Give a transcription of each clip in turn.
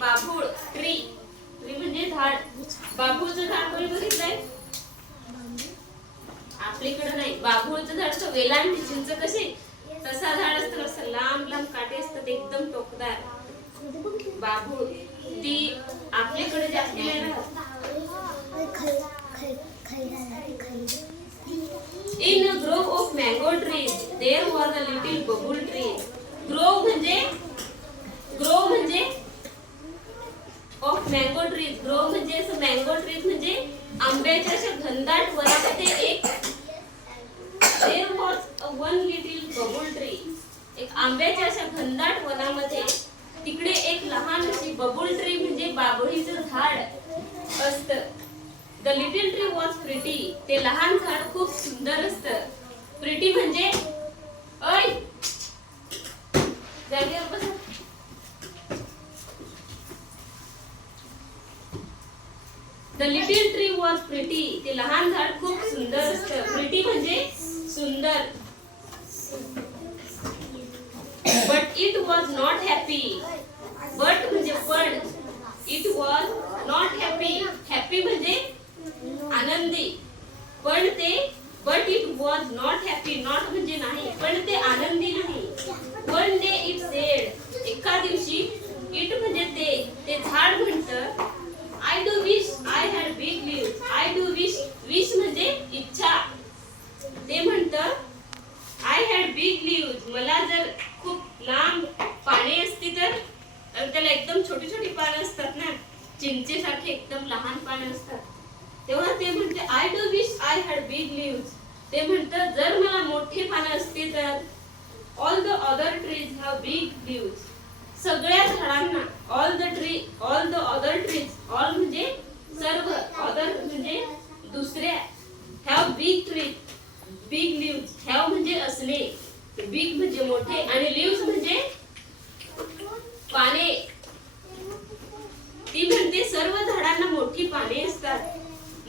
बाभूळ tree. Tree म्हणजे झाड. बाभूळचं झाड कोणी बघितलंय? आपल्याकडे नाही. बाभूळचं झाड तर वेलांटी चिंच कशी तसा झाड असतं, असं लांब लांब काटे असतात एकदम टोकदार. बाभूळ ती आपल्याकडे जास्त नाही राहत. In a grove of mango trees there was a little bubble tree. Grove म्हणजे of mango trees. Grove म्हणजे असं mango trees म्हणजे आंब्याच्या अशा घनदाट वनामध्ये एक there was a one little bubble tree. एक आंब्याच्या अशा घनदाट वनामध्ये तिकडे एक लहान अशी बबुल ट्री म्हणजे बाभळीचं झाड असतं. The little tree was pretty. ते लहान झाड खूप सुंदर असतं. Pretty म्हणजे ओय जागेवर बसा. The little tree was pretty. ते लहान झाड खूप सुंदर असतं. Pretty म्हणजे सुंदर. But it was not happy. But म्हणजे पण. It was not happy. Happy म्हणजे आनंदी. पण ते but it was not happy. Not म्हणजे नाही. पण ते आनंदी नाही. One day it said. एका दिवशी it म्हणजे ते झाड म्हणतं I do wish I had big leaves. I do wish. Wish म्हणजे इच्छा. ते म्हणतं I had big leaves. मला जर खूप लांब पाने असती तर त्याला एकदम छोटी छोटी पाने असतात ना, चिंचेसारखे एकदम लहान पाने असतात. तेव्हा ते म्हणते I do wish I had big leaves. ते म्हणतं जर मला मोठी पाने असती तर all the other trees have big leaves. सगळ्या झाडांना all the other trees. all म्हणजे सर्व, other म्हणजे दुसऱ्या, have big leaves. have म्हणजे असणे, big म्हणजे मोठे आणि leaves म्हणजे पाने. ती म्हणते सर्व झाडांना मोठी पाने असतात.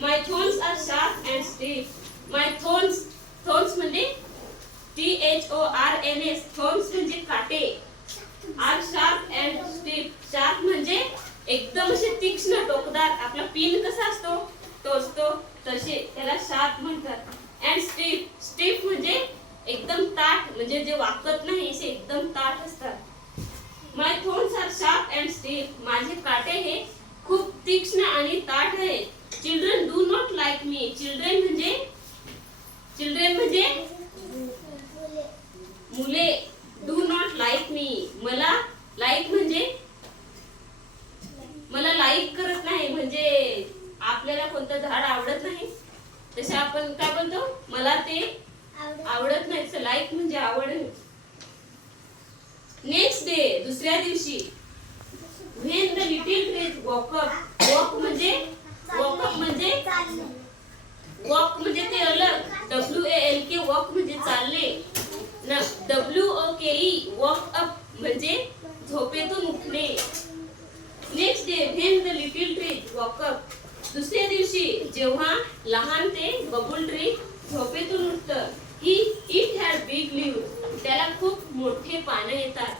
My thorns are sharp and stiff. My thorns म्हणजे THORNS. thorns म्हणजे काटे. are sharp and stiff. sharp म्हणजे एकदम असे तीक्ष्ण टोकदार. आपला पिन कसा असतो तो असतो तसे त्याला शार्प म्हणतात. and stiff म्हणजे एकदम ताठ, म्हणजे जे वाकत नाही असे एकदम ताठ असतात. My thorns are sharp and stiff. माझे काटे हे खूप तीक्ष्ण आणि ताठ आहेत. Children do not like me. children म्हणजे मुले. do not like me. मला like म्हणजे मला लाईक करत नाही, म्हणजे आपल्याला कोणतं झाड आवडत नाही तसे आपण काय बोलतो, मला ते आवडत नाही. लाईक म्हणजे आवड. नेक्स्ट डे दुसऱ्या दिवशी when the little trees woke up. walk म्हणजे ते अलग. WALK walk म्हणजे चालणे. WOKE walk up म्हणजे झोपेतून उठणे. Next day when the little trees woke up. दुसऱ्या दिवशी जेव्हा लहान ते बबुल ट्री झोपेतून उठतं it had big leaves. त्याला खूप मोठे पाने येतात.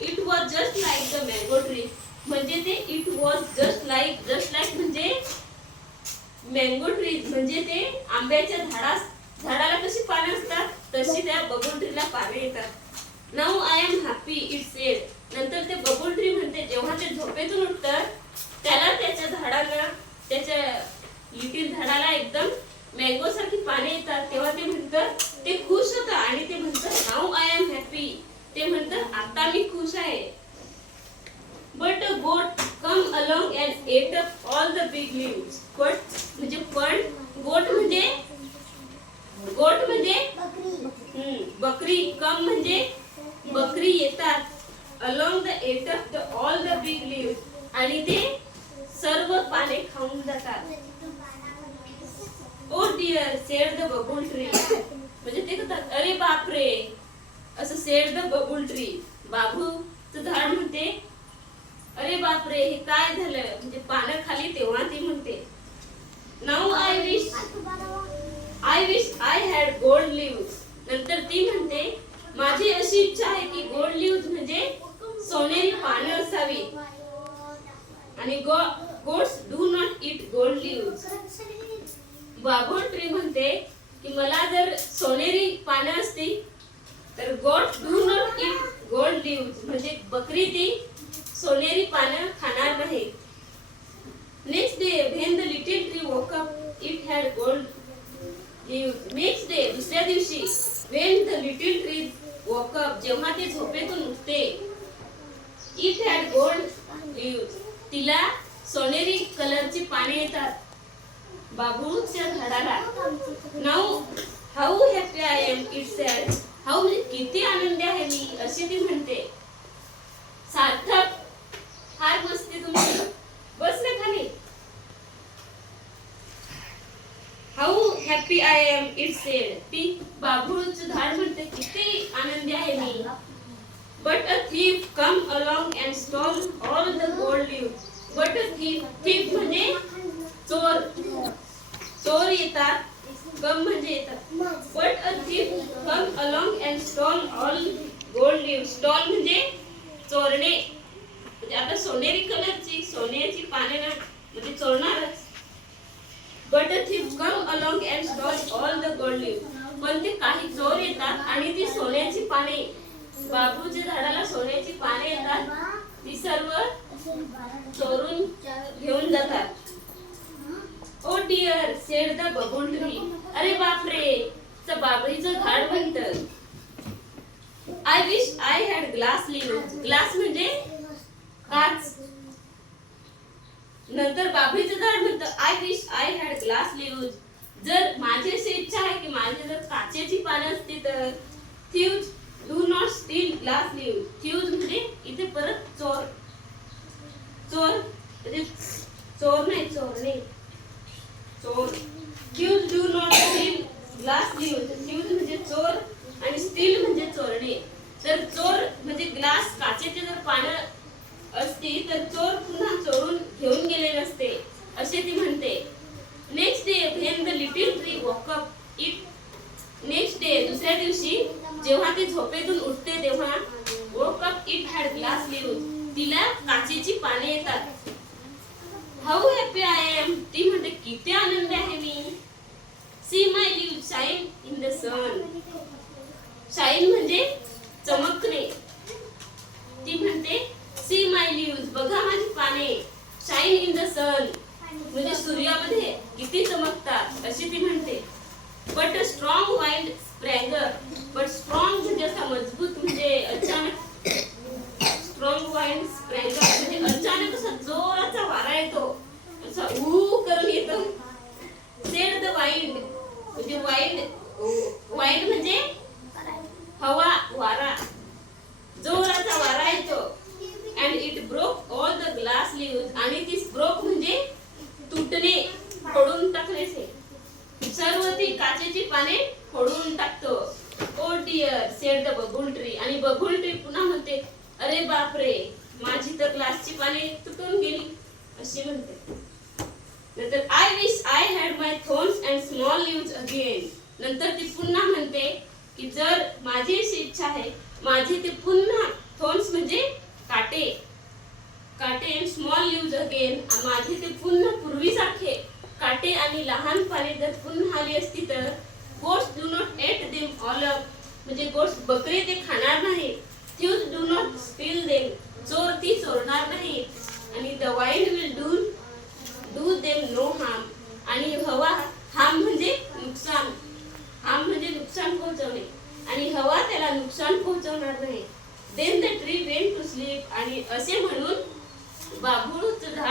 It was just like the mango tree. म्हणजे ते it was just like म्हणजे mango trees म्हणजे ते आंब्याच्या झाडाला कशी पाने असतात तशी त्या बबुल ट्रीला पाने येतात. Now I am happy it said. नंतर ते बबुल ट्री म्हणते जेव्हा ते झोपेतून उठतं त्याला त्याच्या लिटिल झाडाला एकदम मँगो सारखी पाने येतात. तेव्हा ते म्हणतं ते खुश होतं आणि ते म्हणतं नाउ आय एम हॅपी. ते म्हणतं आता मी खुश आहे. But a goat come along and ate up all the big leaves. But म्हणजे पण गोट म्हणजे बकरी. come म्हणजे बकरी येतात. along the ate up all the big leaves. आणि ते सर्व पाने खाऊन जातात. Oh dear said the bubble tree. म्हणजे ते म्हणतात अरे बापरे असं said the bubble tree. बाबूचं झाड म्हणते अरे बापरे हे काय झालं, म्हणजे पानं खाली. तेव्हा ती म्हणते Now I wish I had gold leaves. नंतर ती म्हणते माझी अशी इच्छा आहे की गोल्ड लीव्स म्हणजे सोनेरी पाने असावी. आणि goats do not eat gold leaves. Babul tree म्हणते की मला जर सोनेरी पानं असती तर goats do not eat gold leaves म्हणजे बकरी ती सोनेरी पानं खाणार नाही. Next day when the little tree woke up it had gold leaves. Next day दुसऱ्या दिवशी when the little tree woke up जेव्हा ते झोपेतून उठते इट हॅड गोल्ड लीव्स तिला सोनेरी कलरची पाने येतात. बाबूच्या झाडाला now how happy I am it said. How म्हणजे किती आनंदी आहे मी अशी ती म्हणते. सार्थक फार मस्ती तुमची बस ना खाली. How happy I am it said ती बाबूळचं झाड म्हणते किती आनंदी आहे मी. But a thief come along and stole all the gold leaves. But a thief म्हणजे चोर. चोर येतात. कम म्हणजे येतात. But a thief come along and stole all gold leaves. stole म्हणजे चोरणे. म्हणजे आता सोनेरी कलरची सोन्याची पाने ना म्हणजे चोरणारच. But a thief come along and stole all the gold leaves. पण ते काही चोर येतात आणि ती सोन्याची पाने बाबूच्या झाडाला सोन्याची पाने येतात ती सर्व चोरून घेऊन जातात. ओ डिअर सेड द बबूल ट्री. अरे बापरे बाबळीचं झाड म्हणतं. I wish I had glass leaves. Glass म्हणजे काच. नंतर बाबळीचं झाड म्हणतं I wish I had glass leaves. जर माझी अशी इच्छा आहे की माझी जर काचेची पानं असती तर. Thieves do not steel glass leaves. Thieves म्हणजे इथे परत चोर. चोर म्हणजे चोर नाही चोरणे. चोर. Thieves do not steel glass leaves. Thieves म्हणजे चोर आणि स्टील म्हणजे चोरणे. तर चोर म्हणजे ग्लास काचेचे जर पानं असती तर चोर पुन्हा चोरून घेऊन गेले नसते असे ती म्हणते. Next day when the little tree woke up it. Next day दुसऱ्या दिवशी जेव्हा ती झोपेतून उठते तेव्हा woke up it had glass leaves तिला काचेची पाने येतात. हाऊ हॅपी आय एम ती म्हणते किती आनंदी आहे मी. See my leaves shine in the sun. Shine म्हणजे चमकणे. ती म्हणते सी माय लीव्स बघा माझी पाने. शाईन इन द सन म्हणजे सूर्यामध्ये किती चमकतात अशी ती म्हणते. But a strong wind sprang up. But strong म्हणजे असा मजबूत म्हणजे अचानक. स्ट्रॉंग वाइंड स्प्रँग अप म्हणजे अचानक असा जोराचा वारा येतो. असा करून येतो. सेड द वाइंड म्हणजे वाइंड म्हणजे हवा वारा. जोराचा वारा येतो. And it broke all the glass leaves आणि ती ब्रोक म्हणजे तुटणे फोडून टाकण्याचे. सर्व ती काचेची पाने फोडून टाकतो. ओ डिअर सेड द बबूल ट्री आणि बबूल ट्री पुन्हा म्हणते अरे बापरे माझी तर ग्लासची पाने तुटून गेली अशी म्हणते. नंतर I wish I had my thorns and small leaves again. नंतर ती पुन्हा म्हणते की जर माझी अशी इच्छा आहे माझे ते पुन्हा थॉर्न्स म्हणजे काटे. काटे अँड स्मॉल लीव्स अगेन माझे ते पुन्हा पूर्वीसारखे काटे आणि लहान पाने जर पुन्हा आली असती तर. Goats do not eat them all up म्हणजे गोट्स बकरी ते खाणार नाही. Thieves do not steal them चोर ती चोरणार नाही. आणि the wind will do them no harm आणि हवा हार्म म्हणजे नुकसान. हार्म म्हणजे नुकसान पोहोचवणे आणि हवा त्याला नुकसान पोहोचवणार नाही. Then the tree went to sleep आणि असे म्हणून बाबूळचं झाड